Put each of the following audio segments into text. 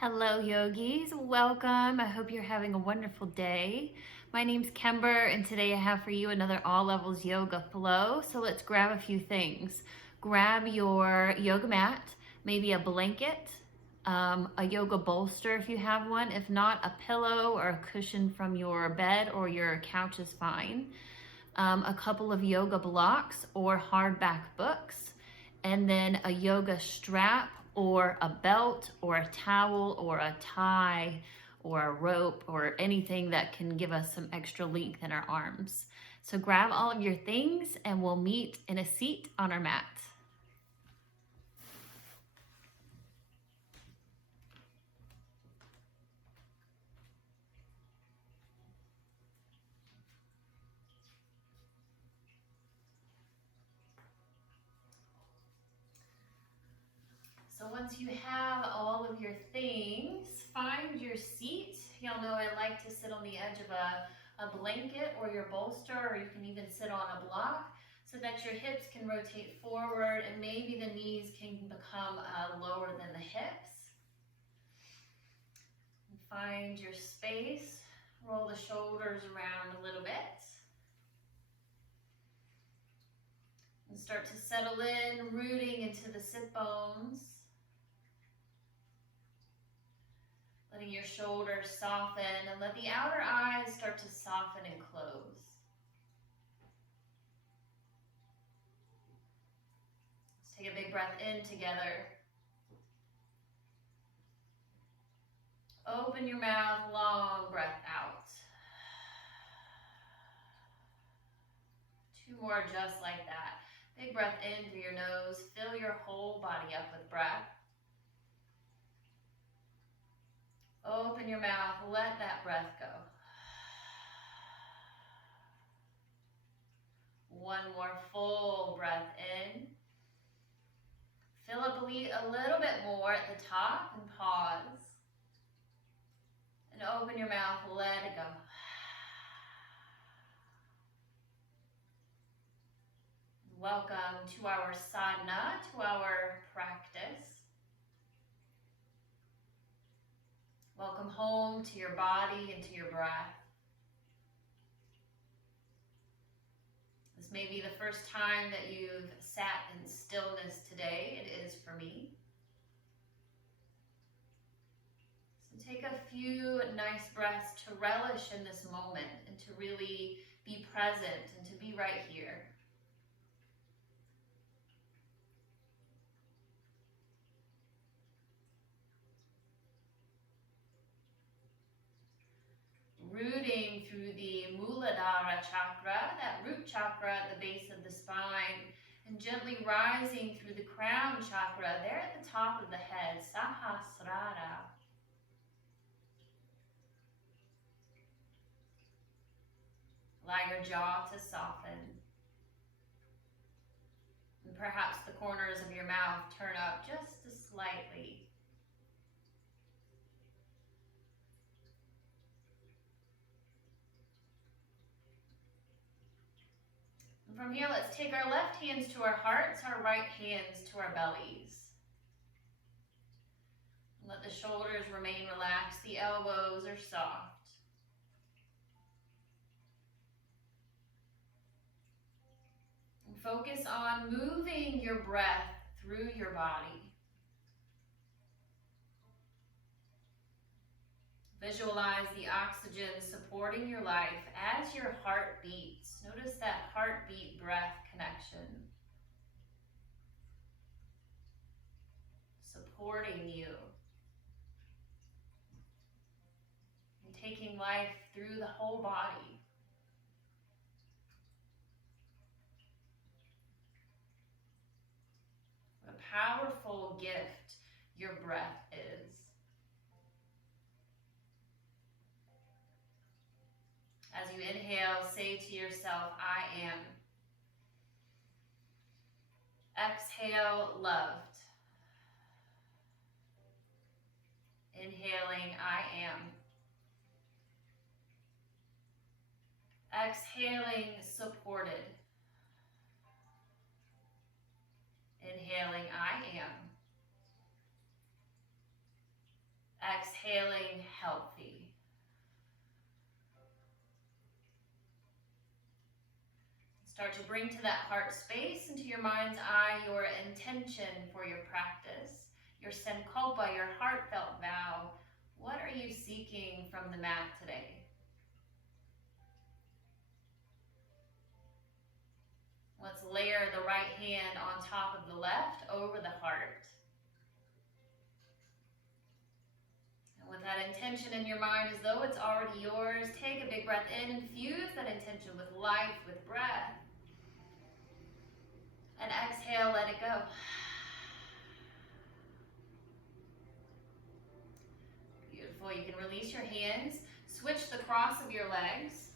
Hello yogis, welcome. I hope you're having a wonderful day. My name's Kember and today I have for you another all levels yoga flow. So let's grab a few things. Grab your yoga mat, maybe a blanket, a yoga bolster if you have one. If not, a pillow or a cushion from your bed or your couch is fine. A couple of yoga blocks or hardback books, and then a yoga strap or a belt or a towel or a tie or a rope or anything that can give us some extra length in our arms. So grab all of your things and we'll meet in a seat on our mat. So once you have all of your things, find your seat. Y'all know I like to sit on the edge of a blanket or your bolster, or you can even sit on a block so that your hips can rotate forward and maybe the knees can become lower than the hips. And find your space. Roll the shoulders around a little bit. And start to settle in, rooting into the sit bones. Letting your shoulders soften and let the outer eyes start to soften and close. Let's take a big breath in together. Open your mouth, long breath out. 2 more just like that. Big breath in through your nose. Fill your whole body up with breath. Open your mouth, let that breath go. 1 more full breath in. Fill up a little bit more at the top and pause. And open your mouth, let it go. Welcome to our sadhana, to our practice. Welcome home to your body and to your breath. This may be the first time that you've sat in stillness today. It is for me. So take a few nice breaths to relish in this moment and to really be present and to be right here. Rooting through the Muladhara chakra, that root chakra at the base of the spine, and gently rising through the crown chakra, there at the top of the head, Sahasrara. Allow your jaw to soften. And perhaps the corners of your mouth turn up just slightly. From here, let's take our left hands to our hearts, our right hands to our bellies. Let the shoulders remain relaxed, the elbows are soft. And focus on moving your breath through your body. Visualize the oxygen supporting your life as your heart beats. Notice that heartbeat breath connection. Supporting you. And taking life through the whole body. What a powerful gift your breath is. As you inhale, say to yourself, I am. Exhale, loved. Inhaling, I am. Exhaling, supported. Inhaling, I am. Exhaling healthy. Start to bring to that heart space, into your mind's eye, your intention for your practice, your sankalpa, your heartfelt vow. What are you seeking from the mat today? Let's layer the right hand on top of the left over the heart. And with that intention in your mind, as though it's already yours, take a big breath in, infuse that intention with life, with breath. And exhale, let it go. Beautiful. You can release your hands. Switch the cross of your legs.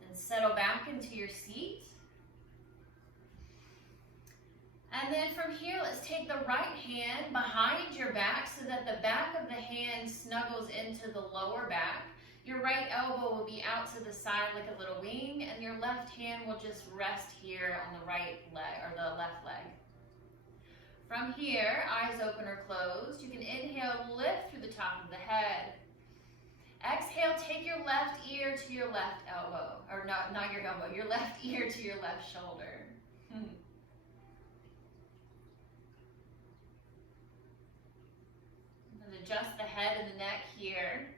Then settle back into your seat. And then from here, let's take the right hand behind your back so that the back of the hand snuggles into the lower back. Your right elbow will be out to the side like a little wing, and your left hand will just rest here on the right leg or the left leg. From here, eyes open or closed, you can inhale, lift through the top of the head. Exhale, take your left ear to your left elbow, or not your elbow, your left ear to your left shoulder. And adjust the head and the neck here.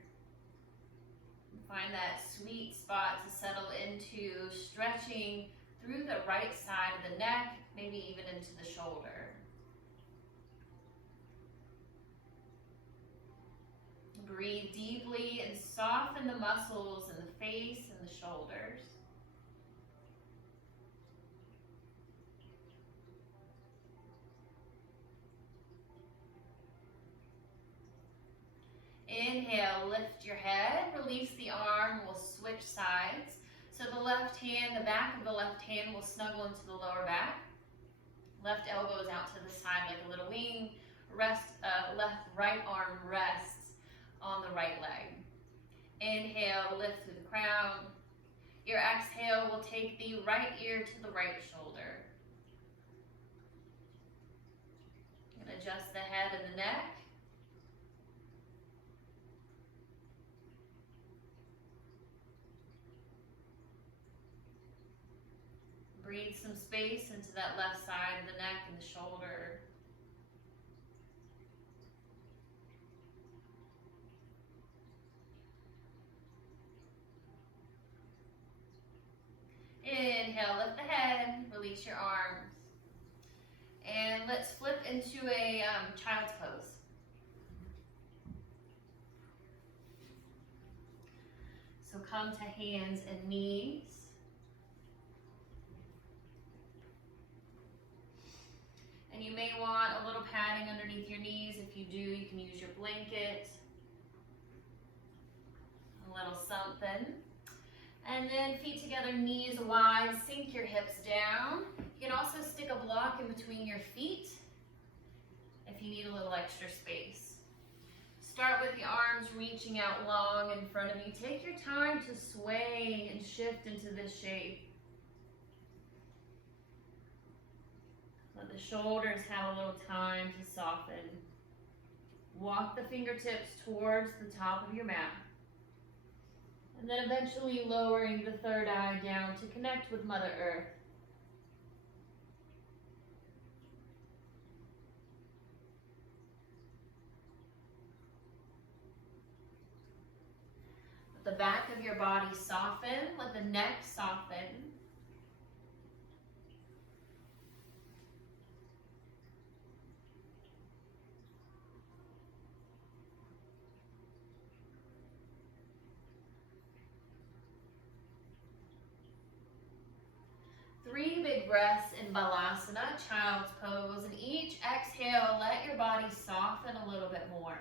Find that sweet spot to settle into, stretching through the right side of the neck, maybe even into the shoulder. Breathe deeply and soften the muscles in the face and the shoulders. Inhale, lift your head, release the arm, we'll switch sides. So the left hand, the back of the left hand will snuggle into the lower back. Left elbow is out to the side like a little wing. Right arm rests on the right leg. Inhale, lift through the crown. Your exhale will take the right ear to the right shoulder. And adjust the head and the neck. Breathe some space into that left side of the neck and the shoulder. Inhale, lift the head, release your arms. And let's flip into a child's pose. So come to hands and knees. And you may want a little padding underneath your knees. If you do, you can use your blanket. A little something. And then feet together, knees wide, sink your hips down. You can also stick a block in between your feet if you need a little extra space. Start with the arms reaching out long in front of you. Take your time to sway and shift into this shape. Let the shoulders have a little time to soften. Walk the fingertips towards the top of your mat. And then eventually lowering the third eye down to connect with Mother Earth. Let the back of your body soften. Let the neck soften. Three big breaths in Balasana, child's pose, and each exhale, let your body soften a little bit more.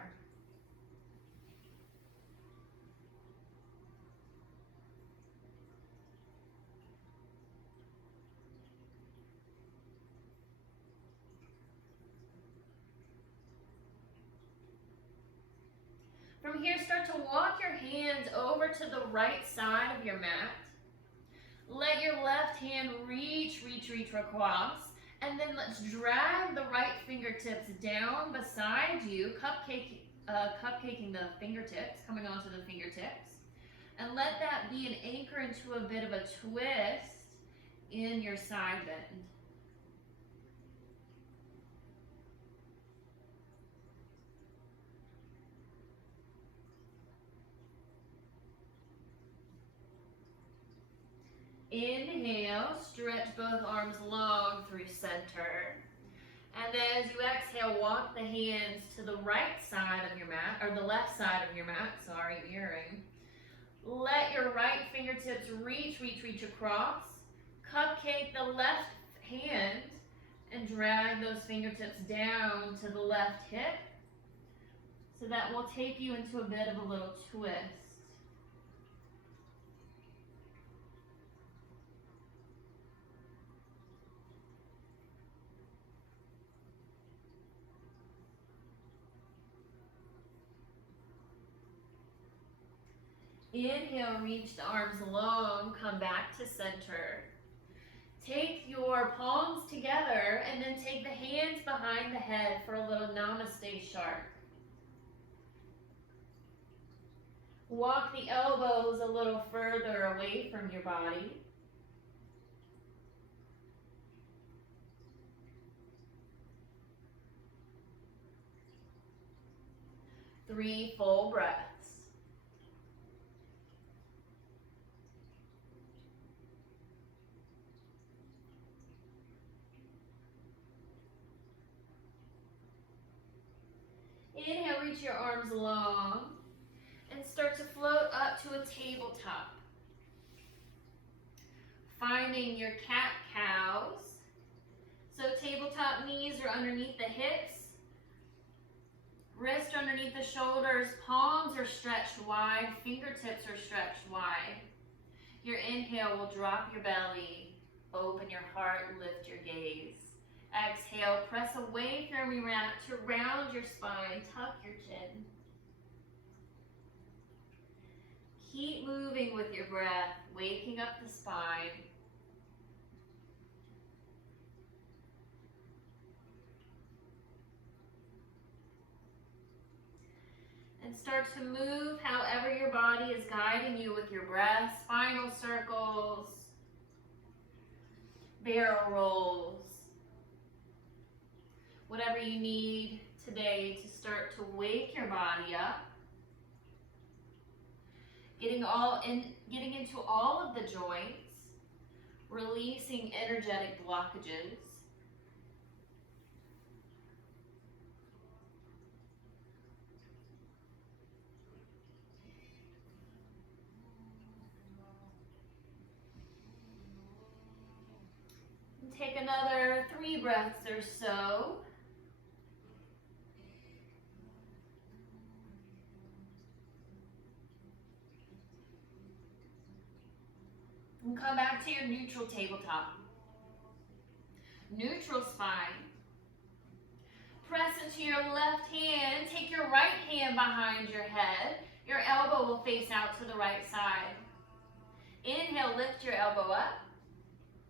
From here, start to walk your hands over to the right side of your mat. Let your left hand reach across. And then let's drag the right fingertips down beside you, cupcaking the fingertips, coming onto the fingertips. And let that be an anchor into a bit of a twist in your side bend. Inhale, stretch both arms long through center. And then as you exhale, walk the hands to the right side of your mat, or the left side of your mat, sorry, mirroring. Let your right fingertips reach across. Cupcake the left hand and drag those fingertips down to the left hip. So that will take you into a bit of a little twist. Inhale, reach the arms long, come back to center. Take your palms together and then take the hands behind the head for a little namaste shark. Walk the elbows a little further away from your body. Three full breaths. Inhale, reach your arms long and start to float up to a tabletop. Finding your cat-cows. So tabletop knees are underneath the hips. Wrists underneath the shoulders. Palms are stretched wide. Fingertips are stretched wide. Your inhale will drop your belly. Open your heart, lift your gaze. Exhale, press away from your mat to round your spine, tuck your chin. Keep moving with your breath, waking up the spine. And start to move however your body is guiding you with your breath. Spinal circles, barrel rolls. Whatever you need today to start to wake your body up. Getting into all of the joints, releasing energetic blockages. And take another 3 breaths or so. And come back to your neutral tabletop. Neutral spine. Press into your left hand. Take your right hand behind your head. Your elbow will face out to the right side. Inhale, lift your elbow up.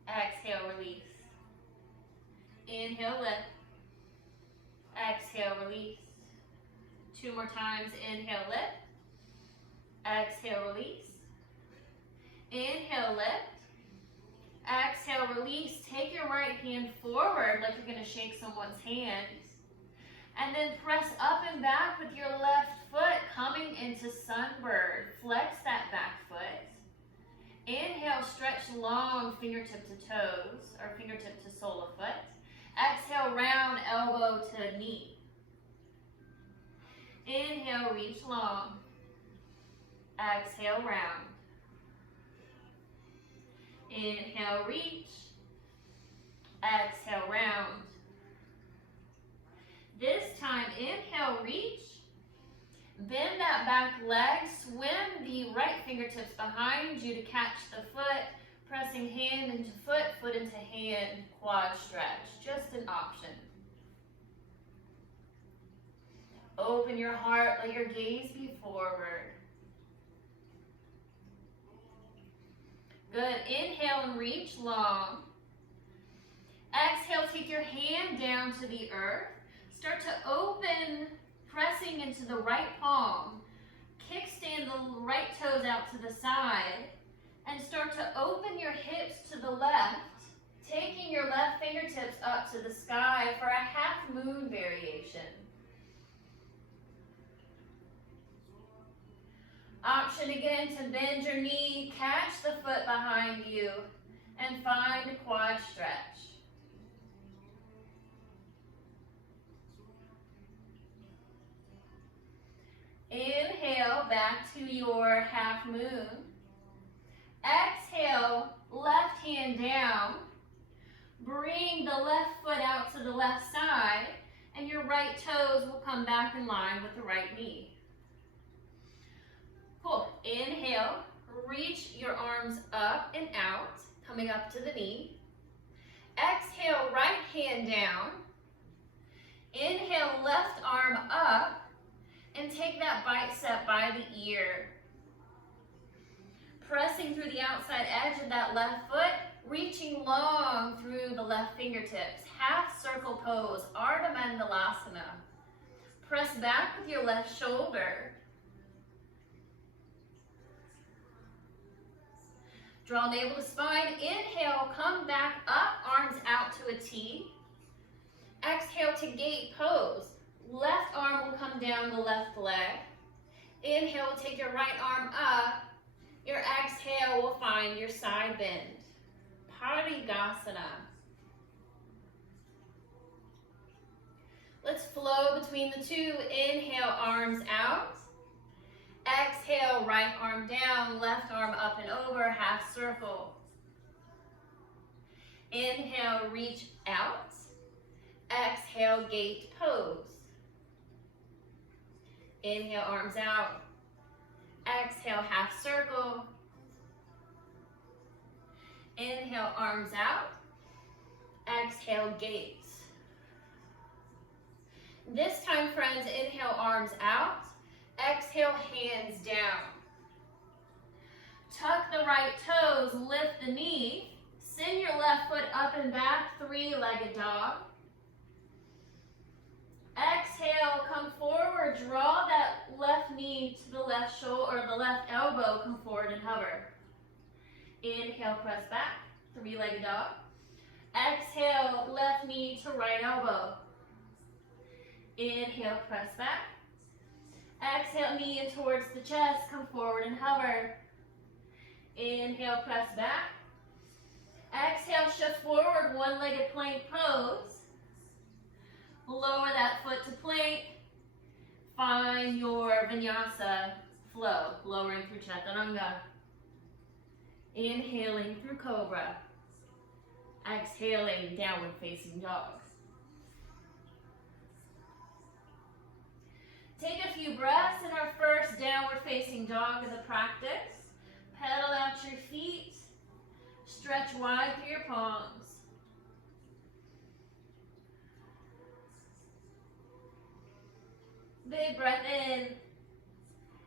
Exhale, release. Inhale, lift. Exhale, release. 2 more times. Inhale, lift. Exhale, release. Inhale, lift. Exhale, release. Take your right hand forward like you're going to shake someone's hand. And then press up and back with your left foot coming into sunbird. Flex that back foot. Inhale, stretch long, fingertip to toes, or fingertip to sole of foot. Exhale, round elbow to knee. Inhale, reach long. Exhale, round. Inhale, reach. Exhale, round. This time, inhale, reach. Bend that back leg. Swim the right fingertips behind you to catch the foot. Pressing hand into foot, foot into hand, quad stretch. Just an option. Open your heart, let your gaze be forward. Good. Inhale and reach long. Exhale, take your hand down to the earth. Start to open, pressing into the right palm. Kickstand the right toes out to the side. And start to open your hips to the left, taking your left fingertips up to the sky for a half moon variation. Option again to bend your knee, catch the foot behind you, and find a quad stretch. Inhale back to your half moon. Exhale, left hand down. Bring the left foot out to the left side, and your right toes will come back in line with the right knee. Cool. Inhale, reach your arms up and out, coming up to the knee. Exhale, right hand down. Inhale, left arm up, and take that bicep by the ear. Pressing through the outside edge of that left foot, reaching long through the left fingertips. Half circle pose, Ardha Mandalasana. Press back with your left shoulder. Draw navel to spine. Inhale, come back up, arms out to a T. Exhale to gate pose. Left arm will come down the left leg. Inhale, take your right arm up. Your exhale will find your side bend. Parigasana. Let's flow between the two. Inhale, arms out. Exhale, right arm down, left arm up and over, half circle. Inhale, reach out. Exhale, gate pose. Inhale, arms out. Exhale, half circle. Inhale, arms out. Exhale, gates. This time, friends, inhale, arms out. Exhale, hands down. Tuck the right toes, lift the knee. Send your left foot up and back, three-legged dog. Exhale, come forward, draw that left knee to the left shoulder, or the left elbow, come forward and hover. Inhale, press back, three-legged dog. Exhale, left knee to right elbow. Inhale, press back. Exhale, knee in towards the chest, come forward and hover. Inhale, press back. Exhale, shift forward, one-legged plank pose. Lower that foot to plank. Find your vinyasa flow, lowering through chaturanga. Inhaling through cobra. Exhaling, downward facing dog. Take a few breaths in our first downward facing dog of the practice. Pedal out your feet. Stretch wide through your palms. Big breath in.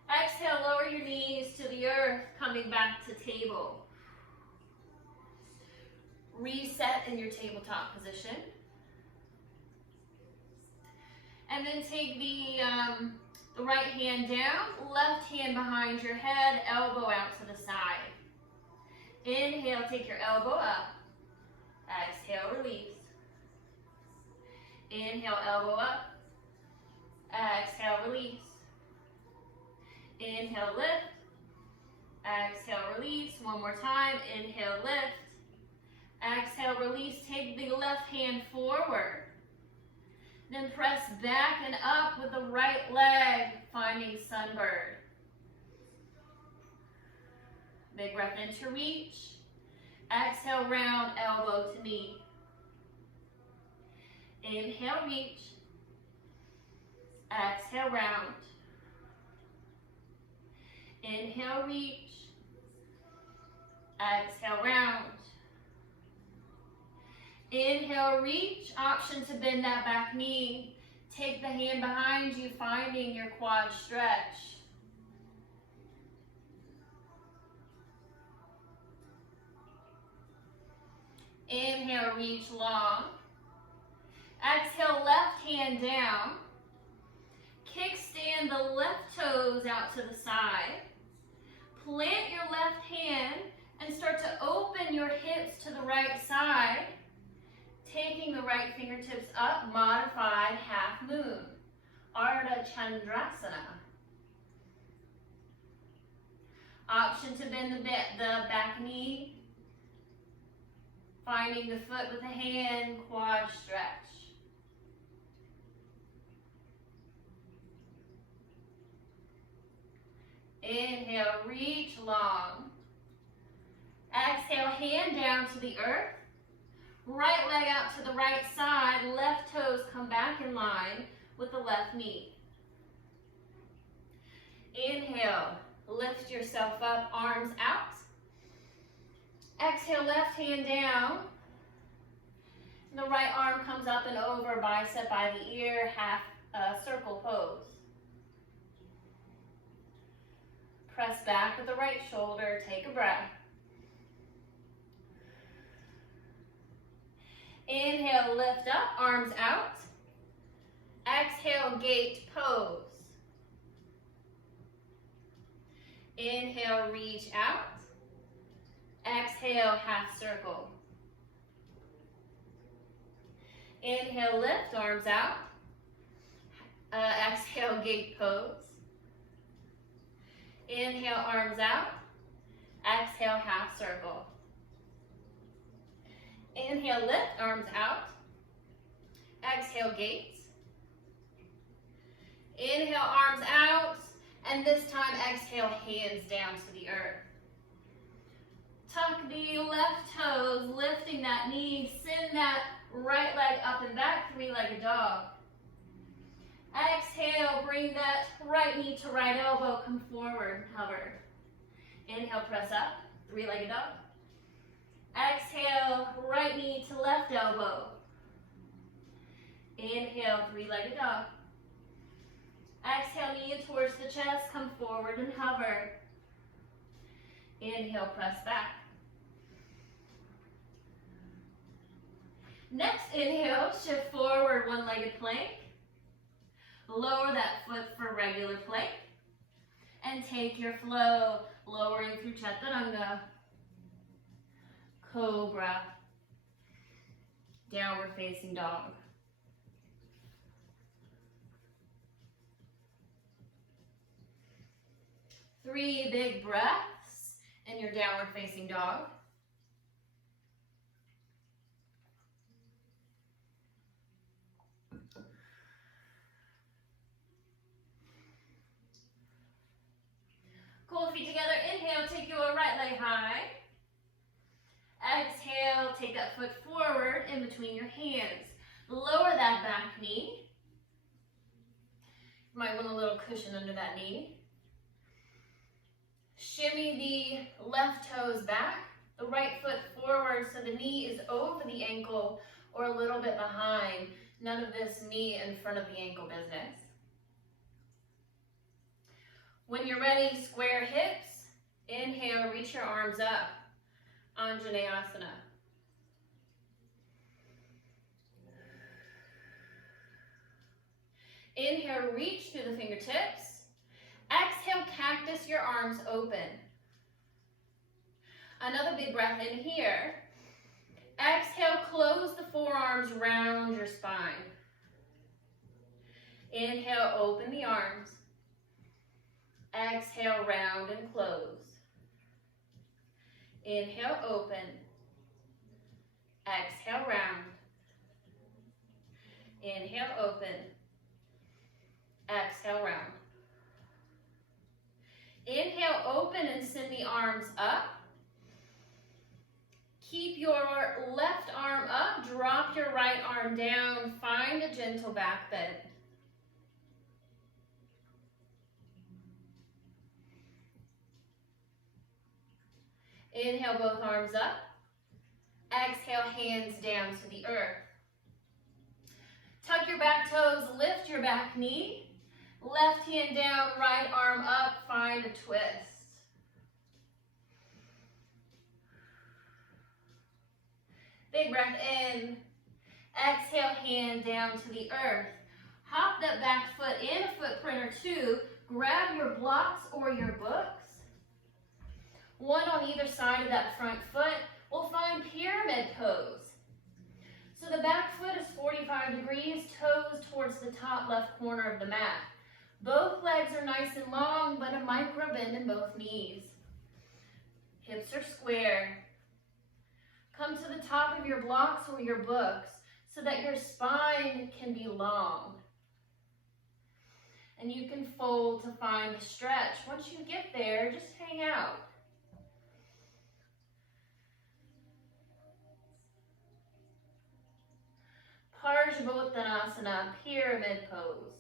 Exhale, lower your knees to the earth, coming back to table. Reset in your tabletop position. And then take the right hand down, left hand behind your head, elbow out to the side. Inhale, take your elbow up. Exhale, release. Inhale, elbow up. Exhale, release. Inhale, lift. Exhale, release. One more time. Inhale, lift. Exhale, release. Take the left hand forward. Then press back and up with the right leg, finding sunbird. Big breath in to reach. Exhale, round, elbow to knee. Inhale, reach. Exhale, round. Inhale, reach. Exhale, round. Inhale, reach. Option to bend that back knee. Take the hand behind you, finding your quad stretch. Inhale, reach long. Exhale, left hand down. Kickstand the left toes out to the side. Plant your left hand and start to open your hips to the right side, taking the right fingertips up, modified half moon, Ardha Chandrasana. Option to bend the back knee, finding the foot with the hand, quad stretch. Inhale, reach long. Exhale, hand down to the earth. Right leg out to the right side, left toes come back in line with the left knee. Inhale, lift yourself up, arms out. Exhale, left hand down. The right arm comes up and over, bicep by the ear, half circle pose. Press back with the right shoulder, take a breath. Inhale, lift up, arms out. Exhale, gate pose. Inhale, reach out. Exhale, half circle. Inhale, lift, arms out. Exhale, gate pose. Inhale, arms out. Exhale, half circle. Inhale, lift, arms out. Exhale, gates. Inhale, arms out. And this time, exhale, hands down to the earth. Tuck the left toes, lifting that knee. Send that right leg up and back, three-legged dog. Exhale, bring that right knee to right elbow, come forward, hover. Inhale, press up, three-legged dog. Exhale, right knee to left elbow. Inhale, three-legged dog. Exhale, knee towards the chest, come forward and hover. Inhale, press back. Next inhale, shift forward, one-legged plank. Lower that foot for regular plank. And take your flow, lowering through Chaturanga. Cobra. Downward facing dog. Three big breaths in your downward facing dog. Cool, feet together. Inhale, take your right leg high. Exhale, take that foot forward in between your hands. Lower that back knee. You might want a little cushion under that knee. Shimmy the left toes back, the right foot forward so the knee is over the ankle or a little bit behind. None of this knee in front of the ankle business. When you're ready, square hips. Inhale, reach your arms up. Anjaneyasana. Inhale, reach through the fingertips. Exhale, cactus your arms open. Another big breath in here. Exhale, close the forearms, round your spine. Inhale, open the arms. Exhale, round and close. Inhale, open. Exhale, round. Inhale, open. Exhale, round. Inhale, open and send the arms up. Keep your left arm up, drop your right arm down, find a gentle back bend. Inhale, both arms up. Exhale, hands down to the earth. Tuck your back toes, lift your back knee. Left hand down, right arm up, find a twist. Big breath in. Exhale, hand down to the earth. Hop that back foot in a footprint or two. Grab your blocks or your books. One on either side of that front foot. We'll find pyramid pose. So the back foot is 45 degrees, toes towards the top left corner of the mat. Both legs are nice and long, but a micro bend in both knees. Hips are square. Come to the top of your blocks or your books so that your spine can be long. And you can fold to find the stretch. Once you get there, just hang out. Parsvottanasana, pyramid pose.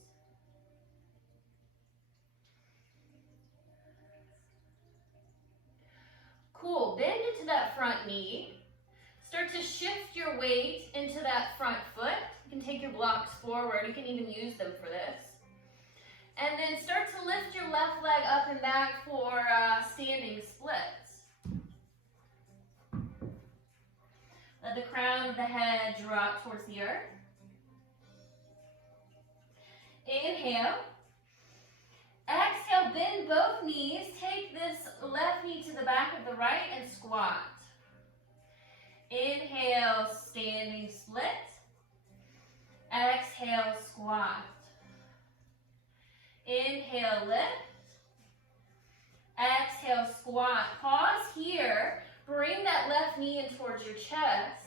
Cool, bend into that front knee. Start to shift your weight into that front foot. You can take your blocks forward. You can even use them for this. And then start to lift your left leg up and back for standing splits. Let the crown of the head drop towards the earth. Inhale. Exhale, bend both knees. Take this left knee to the back of the right and squat. Inhale, standing split. Exhale, squat. Inhale, lift. Exhale, squat. Pause here. Bring that left knee in towards your chest.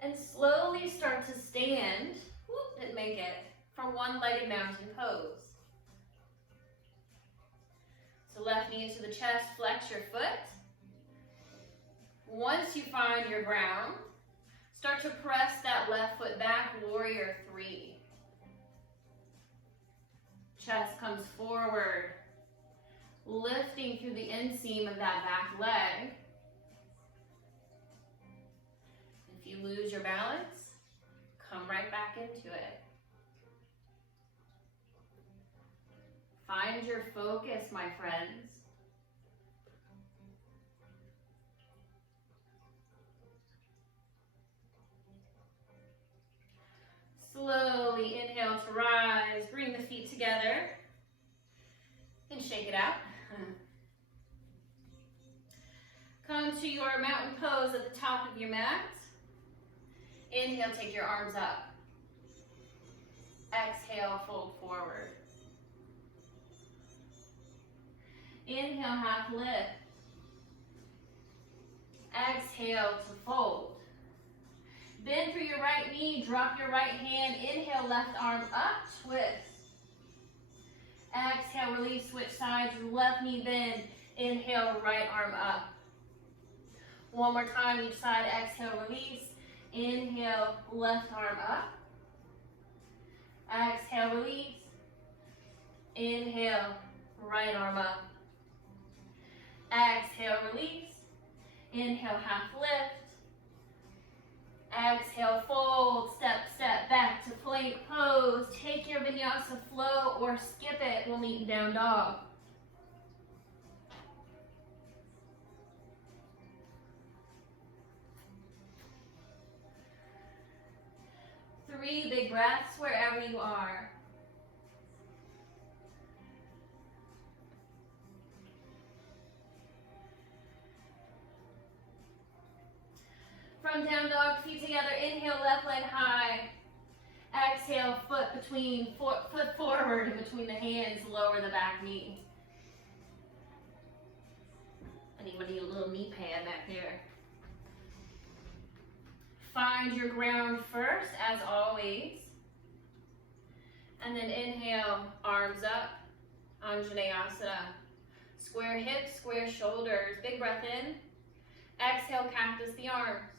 And slowly start to stand. Whoop, didn't make it. From one-legged mountain pose. So left knee into the chest, flex your foot. Once you find your ground, start to press that left foot back, warrior three. Chest comes forward, lifting through the inseam of that back leg. If you lose your balance, come right back into it. Find your focus, my friends. Slowly inhale to rise. Bring the feet together and shake it out. Come to your mountain pose at the top of your mat. Inhale, take your arms up. Exhale, fold forward. Inhale, half lift. Exhale to fold. Bend through your right knee, drop your right hand. Inhale, left arm up, twist. Exhale, release, switch sides, left knee bend. Inhale, right arm up. One more time, each side, exhale, release. Inhale, left arm up. Exhale, release. Inhale, right arm up. Exhale, release. Inhale, half lift. Exhale, fold, step, step back to plank pose. Take your vinyasa flow or skip it. We'll meet in down dog. Three big breaths wherever you are. From down dog, feet together. Inhale, left leg high. Exhale, foot forward in between the hands. Lower the back knee. Anybody need a little knee pad back there? Find your ground first, as always. And then inhale, arms up. Anjaneyasana. Square hips, square shoulders. Big breath in. Exhale, cactus the arms.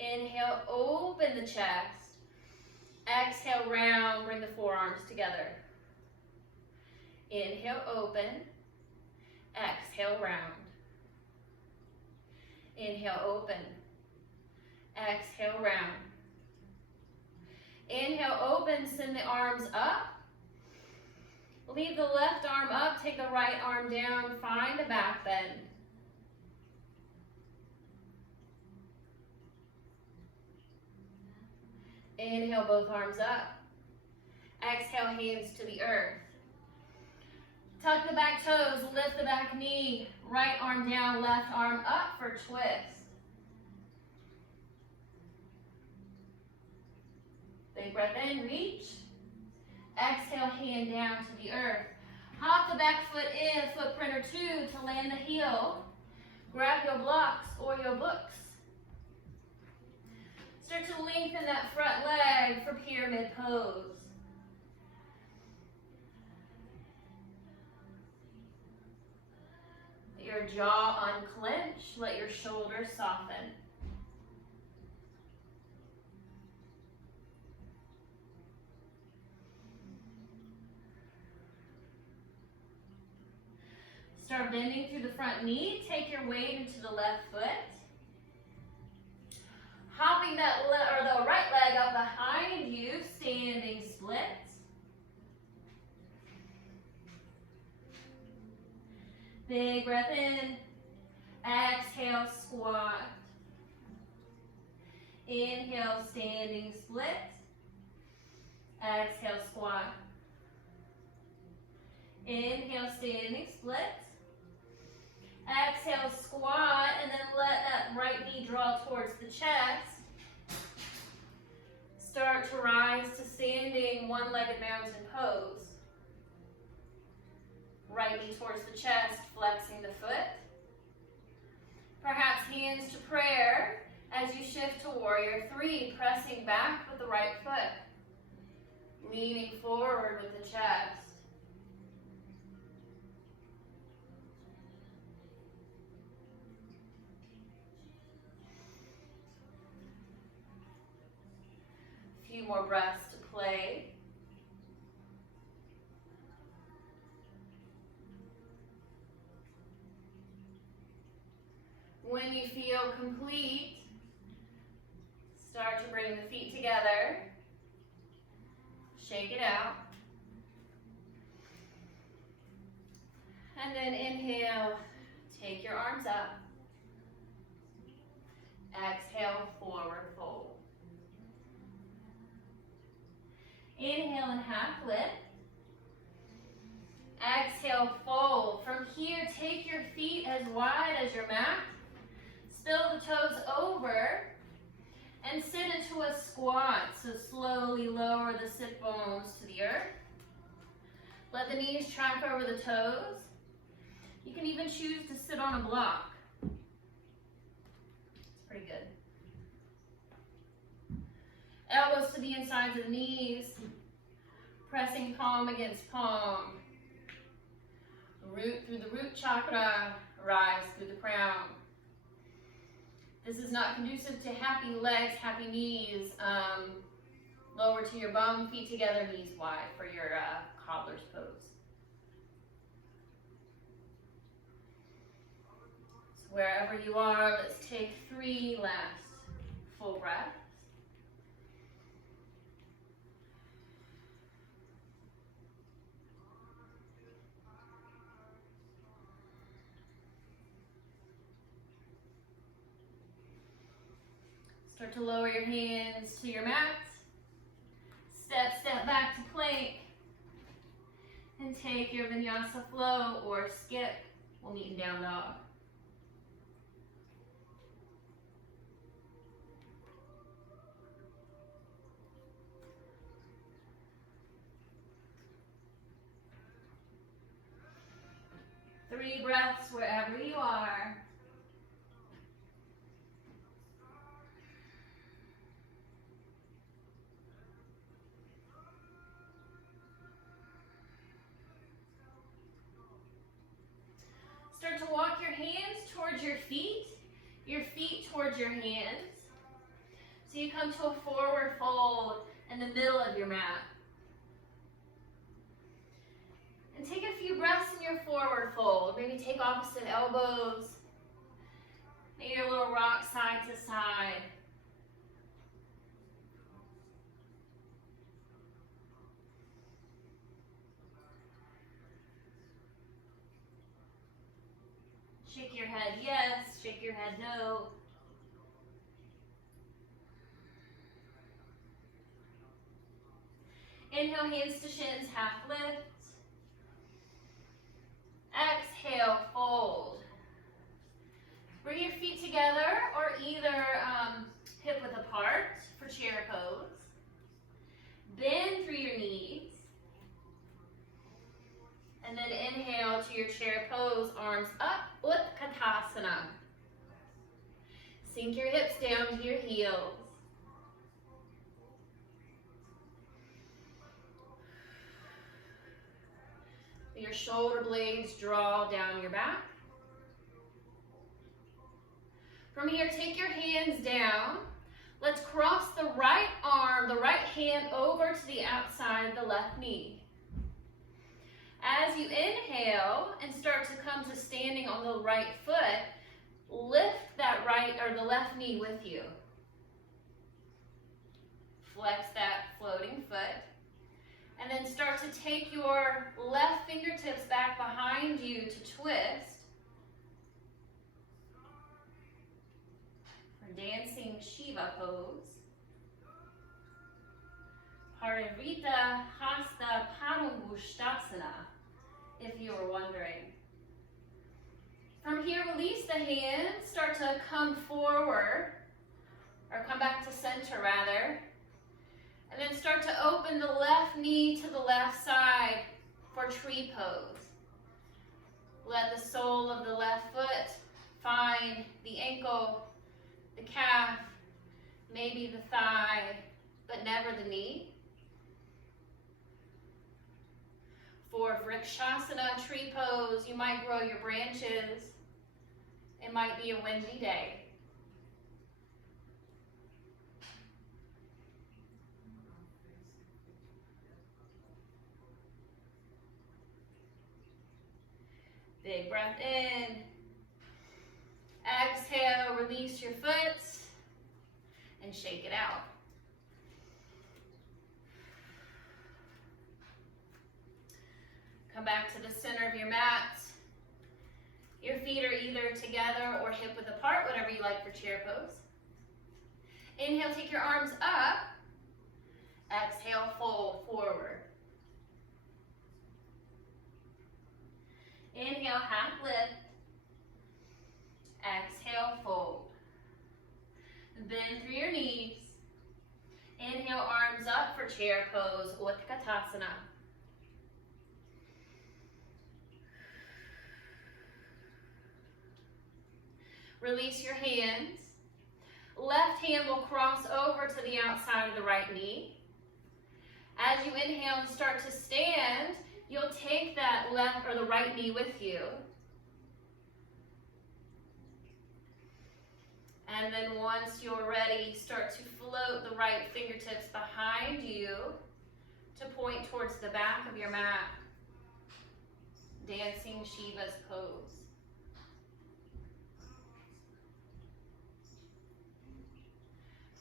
Inhale, open the chest. Exhale, round, bring the forearms together. Inhale, open. Exhale, round. Inhale, open. Exhale, round. Inhale, open, send the arms up. Leave the left arm up, take the right arm down, find a back bend. Inhale, both arms up. Exhale, hands to the earth. Tuck the back toes, lift the back knee. Right arm down, left arm up for twist. Big breath in, reach. Exhale, hand down to the earth. Hop the back foot in, a footprint or two to land the heel. Grab your blocks or your books. Start to lengthen that front leg for pyramid pose. Let your jaw unclench, let your shoulders soften. Start bending through the front knee. Take your weight into the left foot. Hopping that the right leg up behind you, standing split. Big breath in. Exhale, squat. Inhale, standing split. Exhale, squat. Inhale, standing split. Exhale, squat, and then let that right knee draw towards the chest. Start to rise to standing one-legged mountain pose. Right knee towards the chest, flexing the foot. Perhaps hands to prayer as you shift to warrior three, pressing back with the right foot. Leaning forward with the chest. Few more breaths to play. When you feel complete, start to bring the feet together. Shake it out. And then inhale, take your arms up. Exhale, forward fold. Inhale and half lift. Exhale, fold. From here, take your feet as wide as your mat. Spill the toes over and sit into a squat. So slowly lower the sit bones to the earth. Let the knees track over the toes. You can even choose to sit on a block. It's pretty good. Elbows to the insides of the knees, pressing palm against palm. Root through the root chakra, rise through the crown. This is not conducive to happy legs, happy knees. Lower to your bum, feet together, knees wide for your cobbler's pose. So wherever you are, let's take 3 last full breaths. Start to lower your hands to your mats. Step back to plank. And take your vinyasa flow or skip. We'll meet in down dog. Three breaths wherever you are. Start to walk your hands towards your feet towards your hands. So you come to a forward fold in the middle of your mat. And take a few breaths in your forward fold. Maybe take opposite elbows. Maybe a little rock side to side. Shake your head yes, shake your head no. Inhale, hands to shins, half lift. Exhale, fold. Bring your feet together or either hip width apart for chair pose. Bend through your knees. And then inhale to your chair pose, arms up, Utkatasana. Sink your hips down to your heels. Your shoulder blades draw down your back. From here, take your hands down. Let's cross the right arm, the right hand over to the outside of the left knee. As you inhale and start to come to standing on the right foot, lift that right or the left knee with you. Flex that floating foot. And then start to take your left fingertips back behind you to twist. For dancing Shiva pose. Parivrita Hasta Padangusthasana, if you were wondering. From here, release the hands, start to come forward, or come back to center rather. And then start to open the left knee to the left side for tree pose. Let the sole of the left foot find the ankle, the calf, maybe the thigh, but never the knee. For Vrikshasana, tree pose, you might grow your branches. It might be a windy day. Big breath in. Exhale, release your foot and shake it out. Come back to the center of your mat. Your feet are either together or hip width apart, whatever you like for chair pose. Inhale, take your arms up. Exhale, fold forward. Inhale, half lift. Exhale, fold. Bend through your knees. Inhale, arms up for chair pose, Utkatasana. Release your hands. Left hand will cross over to the outside of the right knee. As you inhale and start to stand, you'll take that left or the right knee with you. And then once you're ready, start to float the right fingertips behind you to point towards the back of your mat. Dancing Shiva's pose.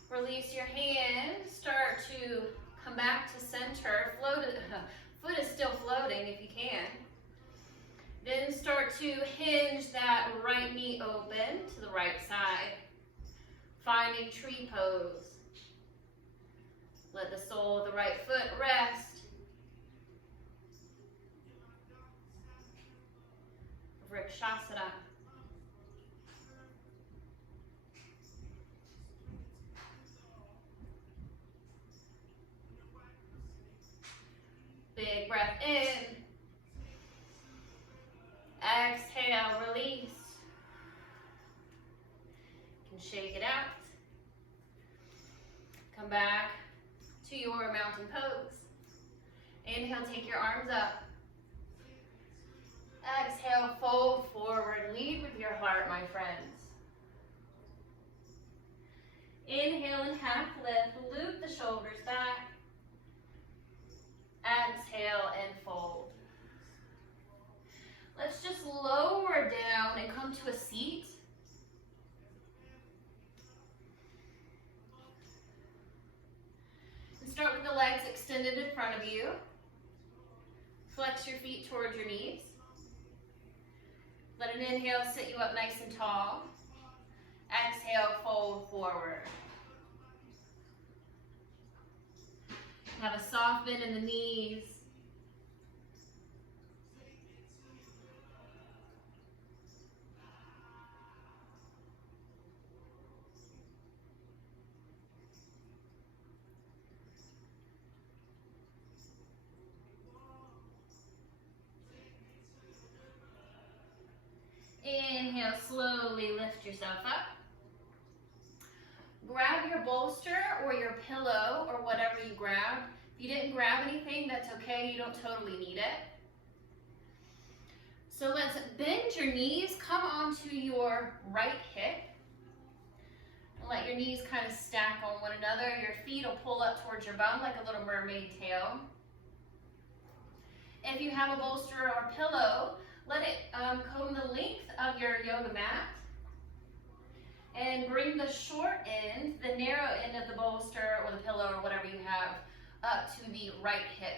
Release your hands, start to come back to center. Foot is still floating if you can. Then start to hinge that right knee open to the right side. Finding tree pose. Let the sole of the right foot rest. Vrikshasana. Big breath in. Exhale, release. You can shake it out. Come back to your mountain pose. Inhale, take your arms up. Exhale, fold forward. Lead with your heart, my friends. Inhale and half lift. Loop the shoulders back. Exhale and fold. Let's just lower down and come to a seat. And start with the legs extended in front of you. Flex your feet towards your knees. Let an inhale sit you up nice and tall. Exhale, fold forward. Have a soft bend in the knees. Inhale, slowly lift yourself up. Grab your bolster or your pillow or whatever you grabbed. If you didn't grab anything, that's okay. You don't totally need it. So let's bend your knees, come onto your right hip. And let your knees kind of stack on one another. Your feet will pull up towards your bum like a little mermaid tail. If you have a bolster or pillow, let it comb the length of your yoga mat. And bring the short end, the narrow end of the bolster or the pillow or whatever you have, up to the right hip.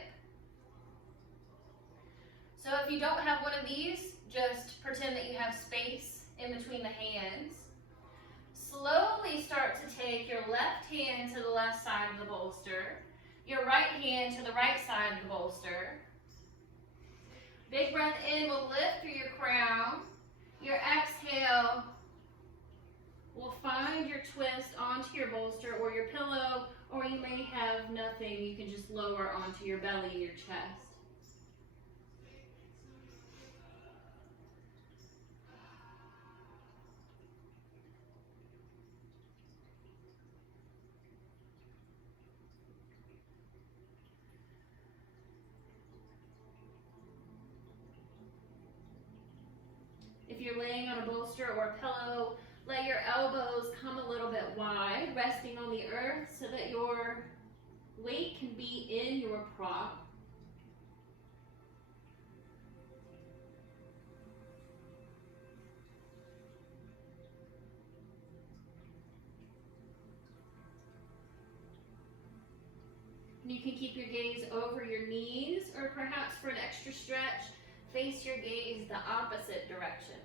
So if you don't have one of these, just pretend that you have space in between the hands. Slowly start to take your left hand to the left side of the bolster, your right hand to the right side of the bolster. Big breath in will lift through your crown. Your exhale will find your twist onto your bolster or your pillow, or you may have nothing. You can just lower onto your belly and your chest. If you're laying on a bolster or a pillow, let your elbows come a little bit wide, resting on the earth so that your weight can be in your prop. You can keep your gaze over your knees, or perhaps for an extra stretch, face your gaze the opposite direction.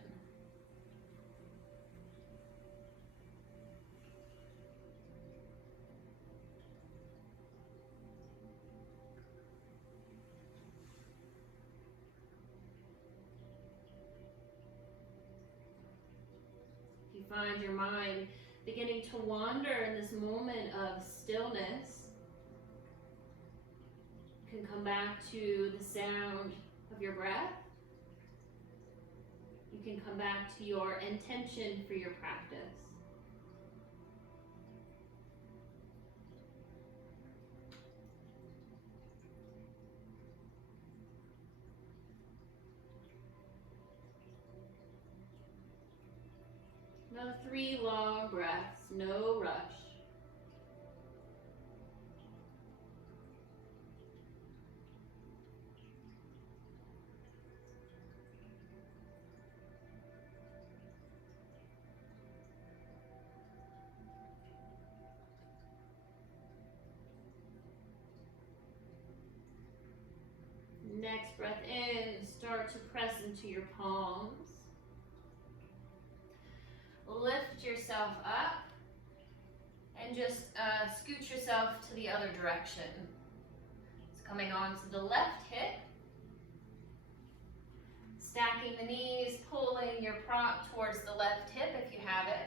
If you find your mind beginning to wander in this moment of stillness, you can come back to the sound of your breath. You can come back to your intention for your practice. Another 3 long breaths, no rush. Next breath in, start to press into your palms. Lift yourself up and just scoot yourself to the other direction. It's coming onto the left hip. Stacking the knees, pulling your prop towards the left hip if you have it.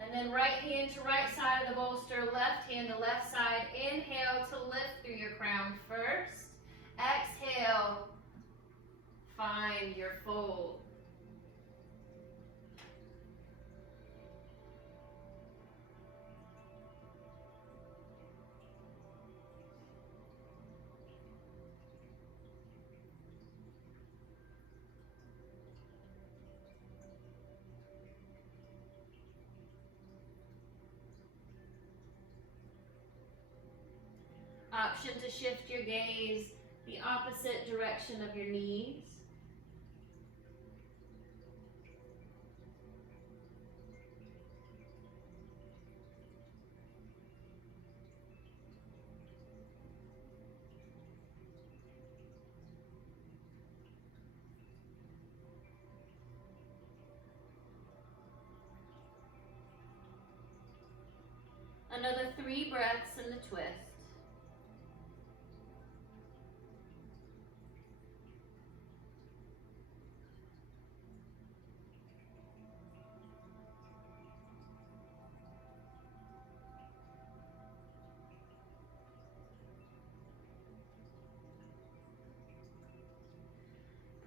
And then right hand to right side of the bolster, left hand to left side. Inhale to lift through your crown first. Exhale, find your fold. Option to shift your gaze the opposite direction of your knees. Another 3 breaths in the twist.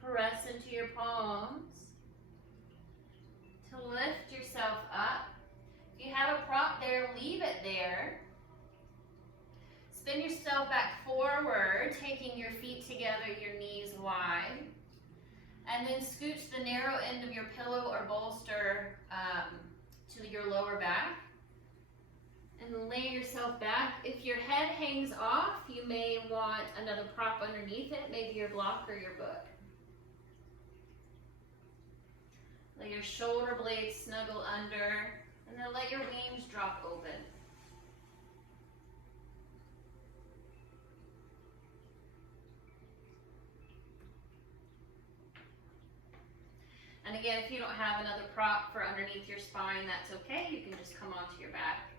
Press into your palms to lift yourself up. If you have a prop there, leave it there. Spin yourself back forward, taking your feet together, your knees wide. And then scooch the narrow end of your pillow or bolster to your lower back. And then lay yourself back. If your head hangs off, you may want another prop underneath it, maybe your block or your book. Let your shoulder blades snuggle under, and then let your wings drop open. And again, if you don't have another prop for underneath your spine, that's okay. You can just come onto your back.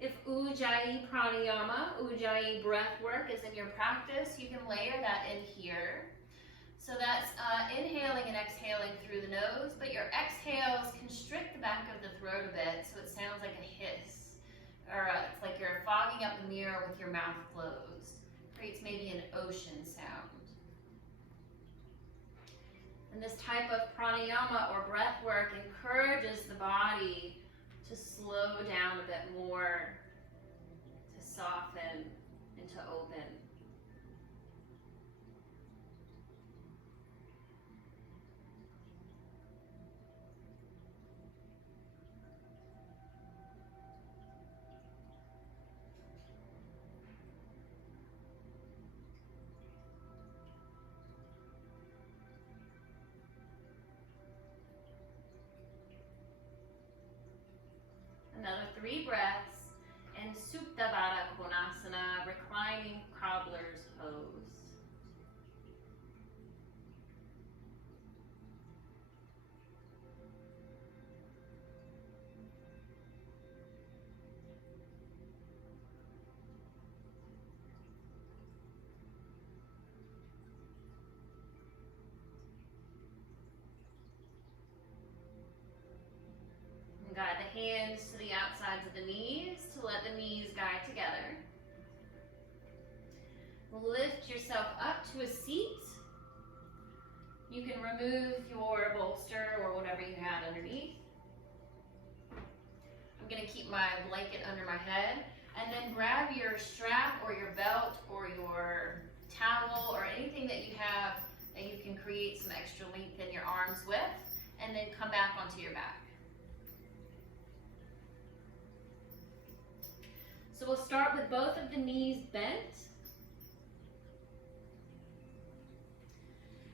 If Ujjayi Pranayama, Ujjayi breath work is in your practice, you can layer that in here. So that's inhaling and exhaling through the nose, but your exhales constrict the back of the throat a bit, so it sounds like a hiss, or it's like you're fogging up the mirror with your mouth closed. Creates maybe an ocean sound. And this type of pranayama or breath work encourages the body to slow down a bit more, to soften and to open. Another 3 breaths in Supta Baddha Konasana, reclining cobbler's pose. Guide the hands to the outsides of the knees to let the knees guide together. Lift yourself up to a seat. You can remove your bolster or whatever you had underneath. I'm going to keep my blanket under my head, and then grab your strap or your belt or your towel or anything that you have that you can create some extra length in your arms with, and then come back onto your back. So we'll start with both of the knees bent.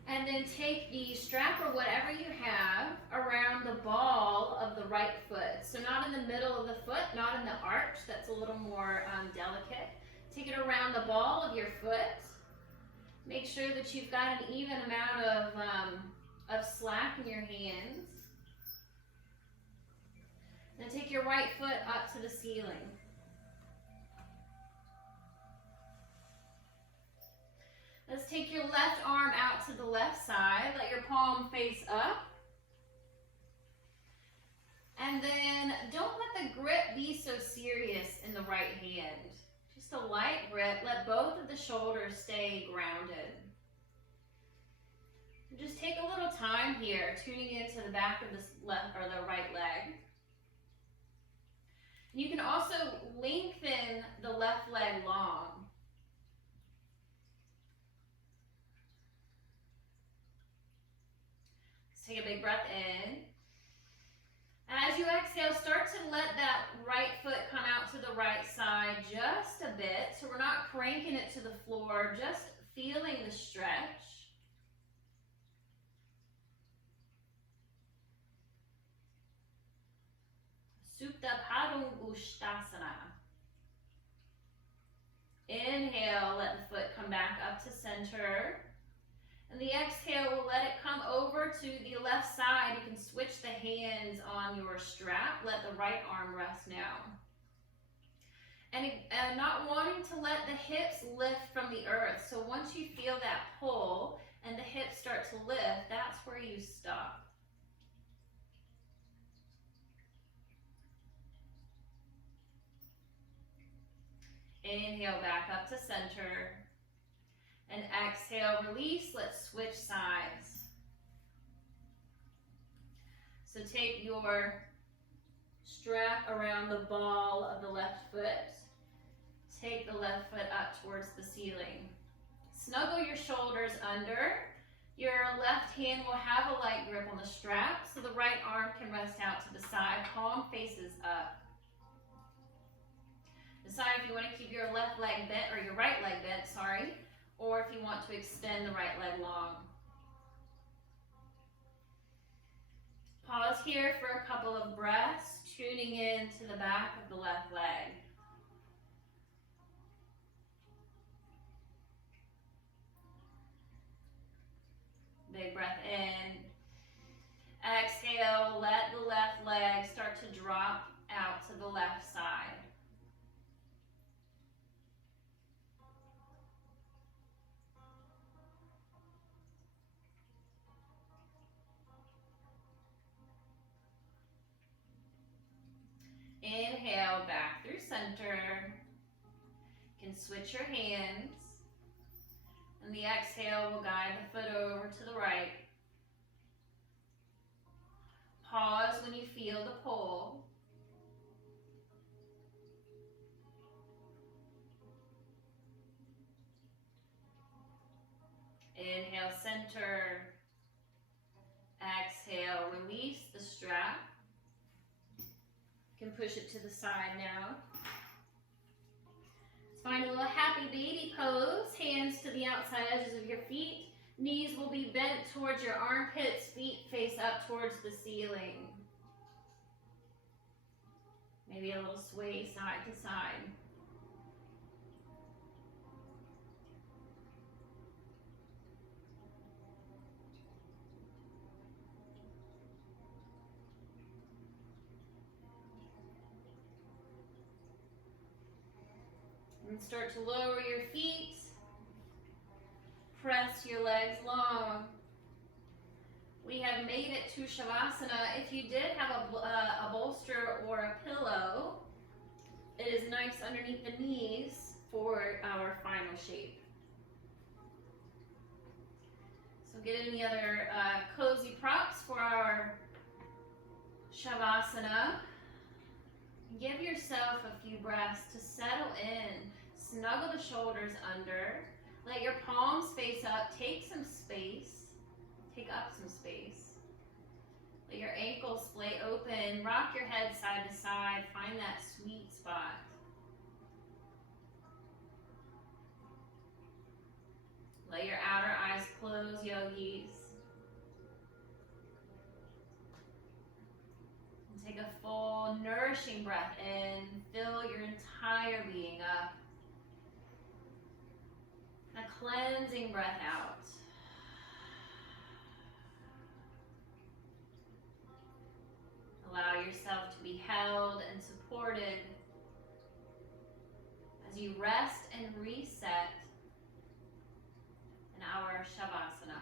And then take the strap or whatever you have around the ball of the right foot. So not in the middle of the foot, not in the arch, that's a little more delicate. Take it around the ball of your foot. Make sure that you've got an even amount of slack in your hands. Then take your right foot up to the ceiling. Let's take your left arm out to the left side. Let your palm face up. And then don't let the grip be so serious in the right hand. Just a light grip. Let both of the shoulders stay grounded. Just take a little time here, tuning into the back of the left or the right leg. You can also lengthen the left leg long. Take a big breath in. And as you exhale, start to let that right foot come out to the right side just a bit. So we're not cranking it to the floor, just feeling the stretch. Supta Padangusthasana. Inhale, let the foot come back up to center. And the exhale will let it come over to the left side. You can switch the hands on your strap. Let the right arm rest now. And not wanting to let the hips lift from the earth. So once you feel that pull and the hips start to lift, that's where you stop. Inhale, back up to center. And exhale, release. Let's switch sides. So take your strap around the ball of the left foot. Take the left foot up towards the ceiling. Snuggle your shoulders under. Your left hand will have a light grip on the strap, so the right arm can rest out to the side. Palm faces up. Decide if you want to keep your left leg bent, or your right leg bent, sorry, or if you want to extend the right leg long. Pause here for a couple of breaths, tuning in to the back of the left leg. Big breath in. Exhale, let the left leg start to drop out to the left side. Inhale, back through center. You can switch your hands. And the exhale will guide the foot over to the right. Pause when you feel the pull. Inhale, center. Exhale, release the strap. You can push it to the side now. Let's find a little happy baby pose. Hands to the outside edges of your feet. Knees will be bent towards your armpits. Feet face up towards the ceiling. Maybe a little sway side to side. And start to lower your feet. Press your legs long. We have made it to Shavasana. If you did have a bolster or a pillow, it is nice underneath the knees for our final shape. So get any other cozy props for our Shavasana. Give yourself a few breaths to settle in. Snuggle the shoulders under. Let your palms face up. Take some space. Take up some space. Let your ankles splay open. Rock your head side to side. Find that sweet spot. Let your outer eyes close, yogis. And take a full, nourishing breath in. Fill your entire being up. A cleansing breath out. Allow yourself to be held and supported as you rest and reset in our Shavasana.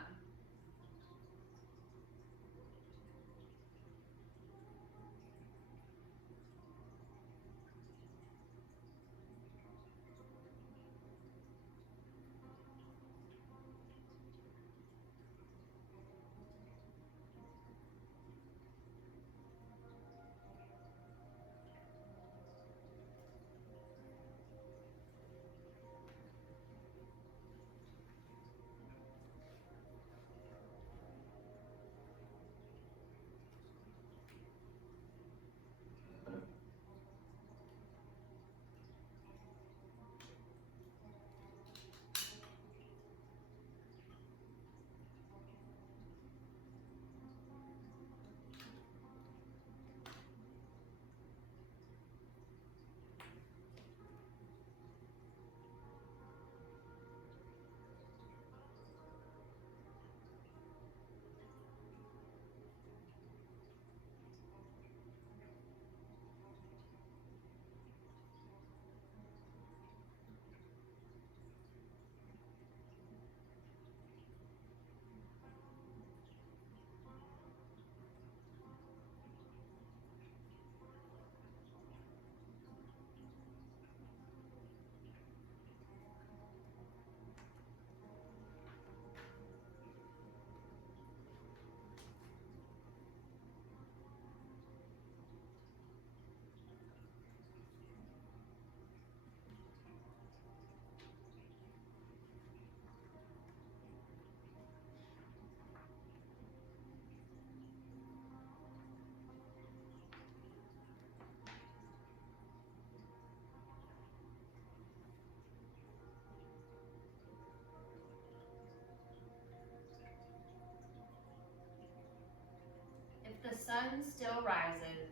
sun still rises,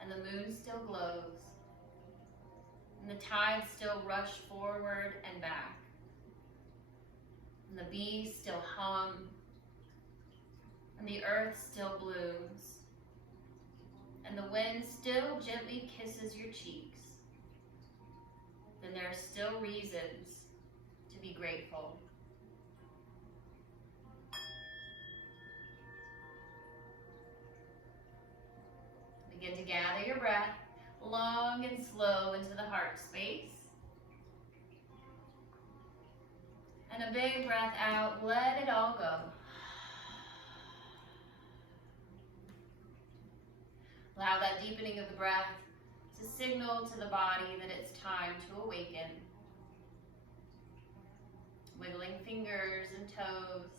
and the moon still glows, and the tides still rush forward and back, and the bees still hum, and the earth still blooms, and the wind still gently kisses your cheeks, then there are still reasons to be grateful. Begin to gather your breath long and slow into the heart space. And a big breath out, let it all go. Allow that deepening of the breath to signal to the body that it's time to awaken. Wiggling fingers and toes,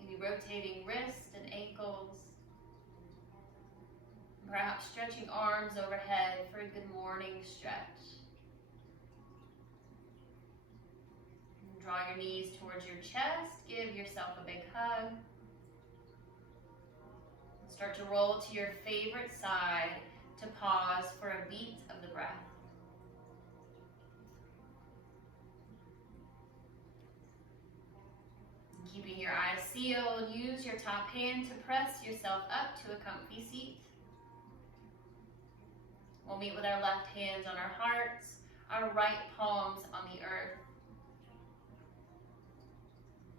maybe rotating wrists and ankles, perhaps stretching arms overhead for a good morning stretch. And draw your knees towards your chest, give yourself a big hug. Start to roll to your favorite side to pause for a beat of the breath. Keeping your eyes sealed, use your top hand to press yourself up to a comfy seat. We'll meet with our left hands on our hearts, our right palms on the earth.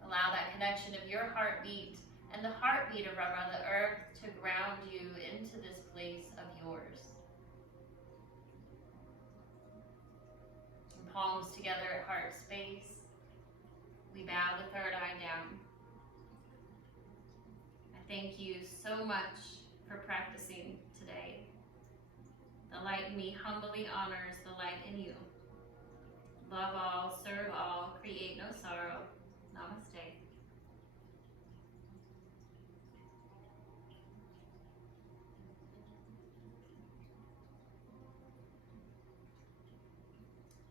Allow that connection of your heartbeat and the heartbeat of our Mother Earth to ground you into this place of yours. And palms together at heart space. We bow the third eye down. I thank you so much for practicing today. The light in me humbly honors the light in you. Love all, serve all, create no sorrow. Namaste.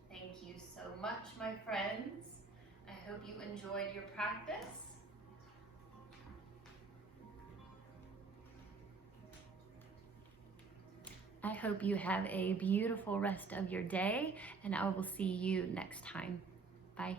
Thank you so much, my friends. I hope you enjoyed your practice. I hope you have a beautiful rest of your day, and I will see you next time. Bye.